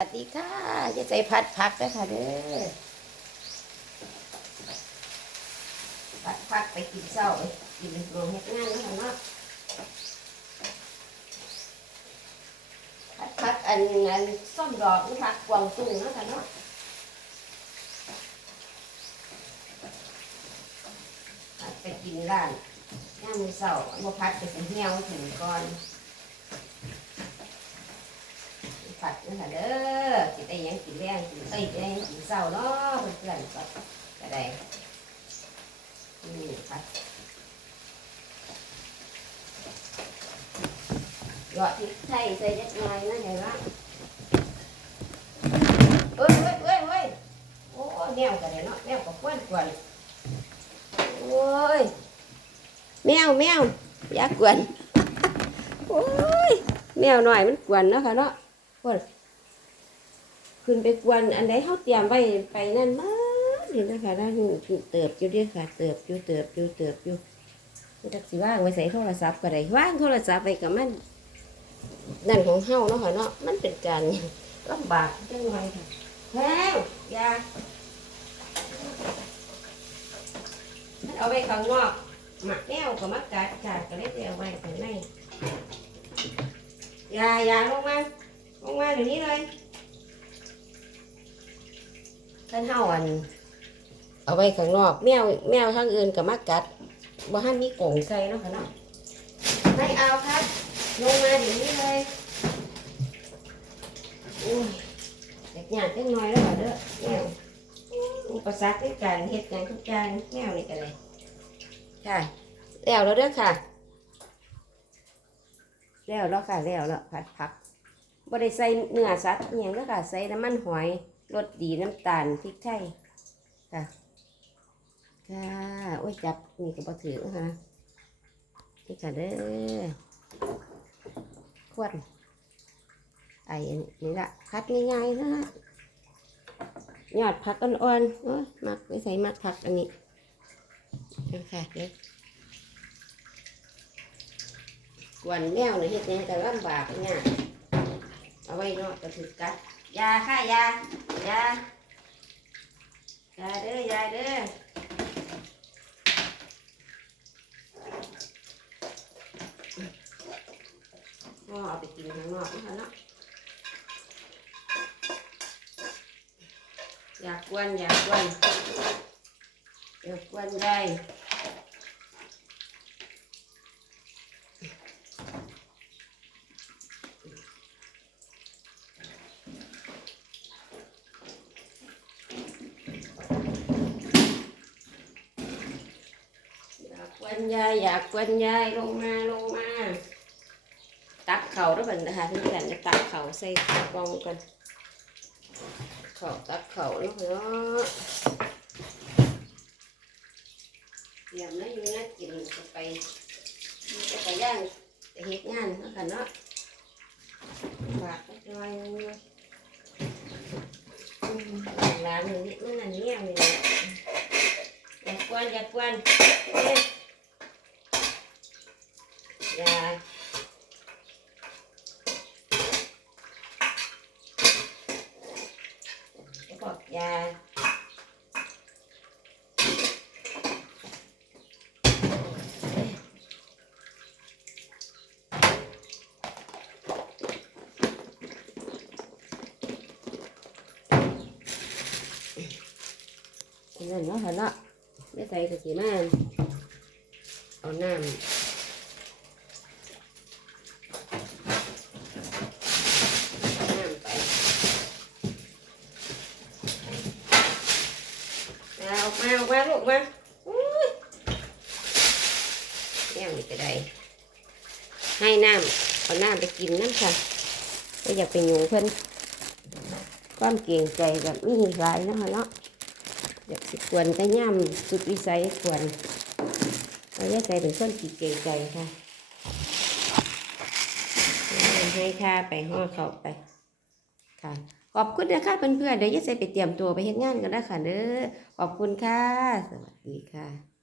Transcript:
สวัสดีค่ะจะใส่พัดพักด้วยค่ะเด้อพัดพักไปกินเช้าเลยกินรวมเฮ็ดงานแล้วค่ะเนาะพัดพักอันอันส้มดอกนี่พักวางตุ้งนะคะเนาะพัดไปกินร้านย่ามมือเช้าบ่พัดไปสิเหี่ยวถึงก่อน ผัดนะคะเด้อกินได้หยังกินแรงกินเอ้ยกินได้หยังกินเศร้าเนาะเพื่อนๆก็ก็ได้นี่ผัดหยอดพริกไทยใส่เล็กน้อยนะเห็นไหมเอ้ยเอ้ยเอ้ยเอ้ยโอ้แนวกันเลยเนาะแนวก็ควนกวนโอ้ยแมวแมวอย่ากวนโอ้ยแมวหน่อยมันกวนเนาะค่ะเนาะ คนขึ้นไปกวนอันใดเขาเตรียมไว้ไปนั่นมากนี่นะคะได้อยู่เติบอยู่เดียวค่ะเติบอยู่เติบอยู่เติบอยู่จักสิว่างไว้ใส่โทรศัพท์ก็ได้ว่างโทรศัพท์ไปกับมันนั่นของเฮาเนาะค่ะเนาะมันเป็นการลำบากจังไงค่ะแฮวยาเอาไว้ข้างนอกหมักแนวกับมักกัดค่ะก็เลยไปเอาไว้ข้างในยายาลงมา ลงมาเดี๋ยวนี้เลยท่านเฮาอัน เอาไว้ข้างนอก แมวแมวทางอื่นกับมากัดบ่ฮั่นมีกรงใส่เนาะค่ะเนาะไม่เอาครับ ลงมาเดี๋ยวนี้เลยอุ้ยเด็กหยาดจังน้อยแล้วค่ะเด้อแมวอุปสรรคในการเฮ็ดงานทุกอย่างแมวนี่กันเลยค่ะแล้วแล้วเด้อค่ะ แล้วแล้วค่ะแล้วแล้วผัดผัก บ่ได้ใส่เนื้อสัตว์อย่างแล้วค่ะใส่น้ำมันหอยรสดีน้ำตาลพริกไทยค่ะค่ะโอ้ยจับนี่ก็บ่ถือนะนี่ค่ะเด้อขวดไอ้นี่ละพัดง่ายๆนะยอดผักอ่อนๆโอ้ยมักไปใส่มักผักอันนี้เอาค่ะเด้อกวนแมวเนี่ยเฮ็ดหยังก็ลำบากเนี่ย เอาไว้เนาะก็ถือกัดยาค่ะยายายาเด้อยาเด้อพ่อเอาไปกินข้างนอกนะคะเนาะอยากกวนอยากกวนอยากกวนได้ อยากกวนยายอยากกวนยายลงมาลงมา ตักเข่าด้วยกันนะคะเพื่อนๆจะตักเข่าใส่กล่องกันเข่าตักเข่าเนาะเนาะเตรียมนะอยู่นะกินจะไปจะไปย่างจะเฮ็ดงานเนาะค่ะเนาะฝากไว้หน่อยนึงเนาะอืมร้านนี้มันอันนี้อย่างนี้อยากกวนอยากกวน เอ้ยยาไอ้พวกยาเงินเนาะค่ะเนาะไม่ใส่กะทิมาเอาน้ำ น้ำไปเอาออกมาออ กมาลูกมาอุ้ยแนวนี่ก็ได้ ให้น้ำเอาน้ำไปกินน้ำค่ะไม่อยากไปหยูเพิ่นความเก่งใจแบบมีหลายเนาะค่ะเนาะอยากสิควรแต่ย่ำสุดวิสัยควรเอาแยกใจเป็นคนที่เก่งใจค่ะให้ค่าไปห้อเขาไปค่ะ ขอบคุณนะคะเพื่อนๆเดี๋ยวจะไปเตรียมตัวไปเฮ็ดงานกันนะค่ะเด้อขอบคุณค่ะ สวัสดีค่ะ